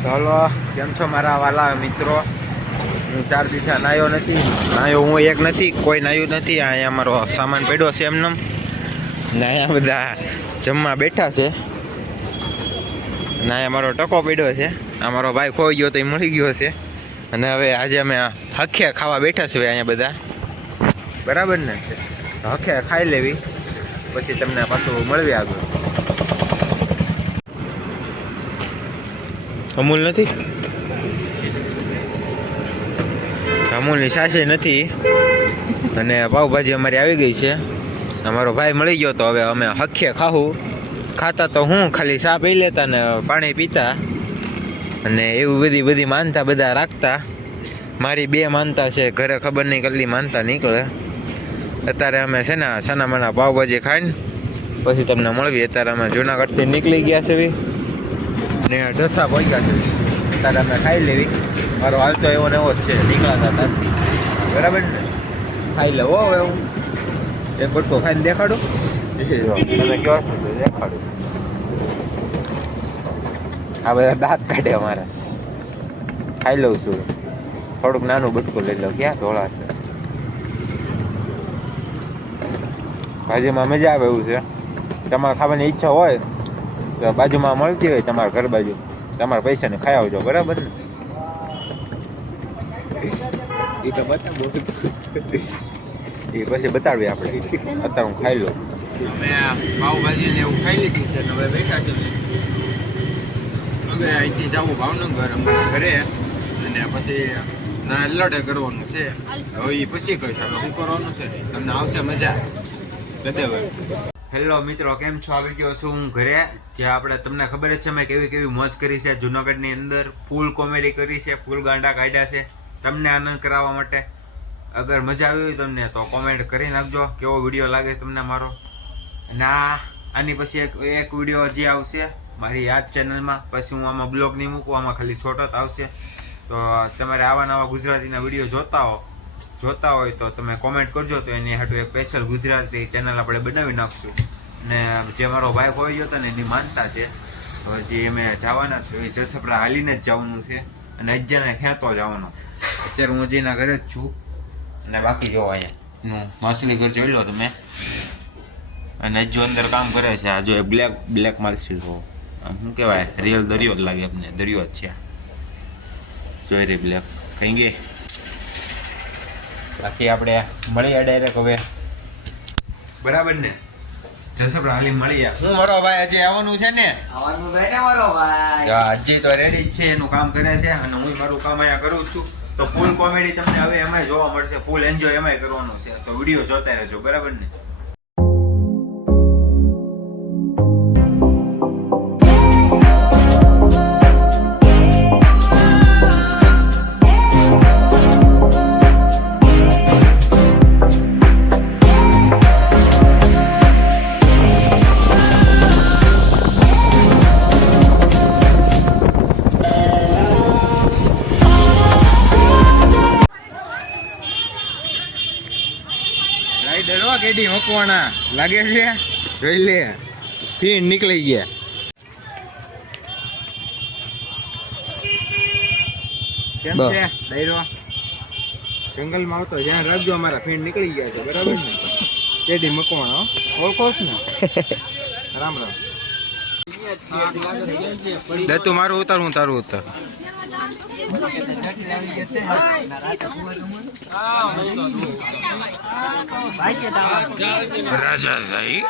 ચાલો, કેમ છો મારા વાલા મિત્રો? હું 4 દિવસથી નાયો નથી. નાયો હું એક નથી, કોઈ નાયું નથી. અહીંયા અમારો સામાન પડ્યો છે એમને. ને અહીંયા બધા જમવા બેઠા છે. ને અહીંયા મારો ટકો પડ્યો છે. અમારો ભાઈ ખોઈ ગયો તો એ મળી ગયો છે. અને હવે આજે અમે હખે ખાવા બેઠા છીએ અહીંયા બધા. બરાબર ને? હખે ખાઈ લેવી, પછી તમને પાછું મળવી આગળ. અમૂલ નથી, અમૂલની સાસે નથી. અને પાવભાજી અમારી આવી ગઈ છે. અમારો ભાઈ મળી ગયો તો હવે અમે હખે ખાવું. ખાતા તો હું ખાલી ચા પી લેતા ને પાણી પીતા, અને એવી બધી માનતા બધા રાખતા. મારી 2 માનતા છે, ઘરે ખબર નહીં કેટલી માનતા નીકળે. અત્યારે અમે છે ને સનામાના પાવભાજી ખાઈને પછી તમને મળવી. અત્યારે અમે જૂનાગઢથી નીકળી ગયા છે ને ઢસા પહોંચ્યા છે. અત્યારે અમે ખાઈ લેવી. મારો હાલ તો એવો ને એવો જ છે, નીકળાતા હતા. બરાબર ને? ખાઈ લેવો એવું એક બટકો ખાઈને દેખાડું. તમે કહો છો તો દેખાડું. આ બધા દાંત કાઢે અમારા. ખાઈ લઉં છું. થોડુંક નાનું બટકું લઈ લઉં. ક્યાં ધોળા છે? ભાજીમાં મજા આવે એવું છે. તમારે ખાવાની ઈચ્છા હોય તો બાજુમાં મળતી હોય તમારા ઘર બાજુ, તમારા પૈસાને ખાઈ આવજો. બરાબર ને? એ તો બતાવો, એ પછી બતાડવી આપણે. અત્યારે હું ખાઈ લઉં. અમે પાવભાજી ને એવું ખાઈ લીધું છે. હવે બેઠા છે. હવે અહીંથી જવું ભાવનગર અમારા ઘરે, અને પછી લડે કરવાનું છે. હવે એ પછી કહીશ આપણે શું કરવાનું છે. તમને આવશે મજા. હેલો મિત્રો, કેમ છો? આવી ગયો છું હું ઘરે. જે આપણે તમને ખબર જ છે મેં કેવી મોજ કરી છે જુનાગઢની અંદર. ફૂલ કોમેડી કરી છે, ફૂલ ગાંડા કાઢ્યા છે તમને આનંદ કરાવવા માટે. અગર મજા આવી હોય તમને તો કોમેન્ટ કરી નાખજો કેવો વિડીયો લાગે તમને મારો. અને આની પછી એક વિડીયો હજી આવશે મારી યાદ ચેનલમાં. પછી હું આમાં બ્લોગ નહીં મૂકું, આમાં ખાલી શોર્ટ જ આવશે. તો તમારે આવા નવા ગુજરાતીના વિડીયો જોતા હોય તો તમે કોમેન્ટ કરજો. તો એની હાટું એક સ્પેશિયલ ગુજરાતી ચેનલ આપણે બનાવી નાખશું. ને જે મારો ભાઈ ખોઈ ગયો હતો ને એની માનતા છે. તો હજી અમે જવાના છે, જસપરા હાલીને જ જવાનું છે. અને અજ્જાને ખેંચો જવાનો. અત્યારે હું હજીના ઘરે જ છું. અને બાકી જો અહીંયા માછલી ઘર જોઈ લો તમે. અને હજુ અંદર કામ કરે છે. આ જો બ્લેક માછલી હો, આમ શું કહેવાય, રિયલ દરિયો જ લાગે અમને. દરિયો જ છે જોઈ રે બ્લેક કઈ ગઈ. બાકી આપણે મળીએ ડાયરેક્ટ હવે. બરાબર ને? જસપરા હાલી મળીએ. હું મારો ભાઈ હજી આવવાનું છે ને? આવવાનું છે ને મારો ભાઈ. હજી તો રેડી જ છે, એનું કામ કરે છે. અને હું મારું કામ અહીંયા કરું છું. તો ફૂલ કોમેડી તમને હવે એમાંય જોવા મળશે. ફૂલ એન્જોય એમાંય કરવાનું છે. તો વિડીયો જોતા રહેજો. બરાબર ને? ડરવા કેડી મકવાના લાગે છે. જોઈ લે, ફીણ નીકળી ગયા. કેમ છે ડાયરો? જંગલમાં આવતો ધ્યાન રાખજો, અમારા ફીણ નીકળી ગયા છે. બરાબર ને? કેડી મકવાના ઓળખો છો ને? રામ રામ. દત્તુ મારું ઉતાર, હું તારું ઉતાર. રાજા સાહેબ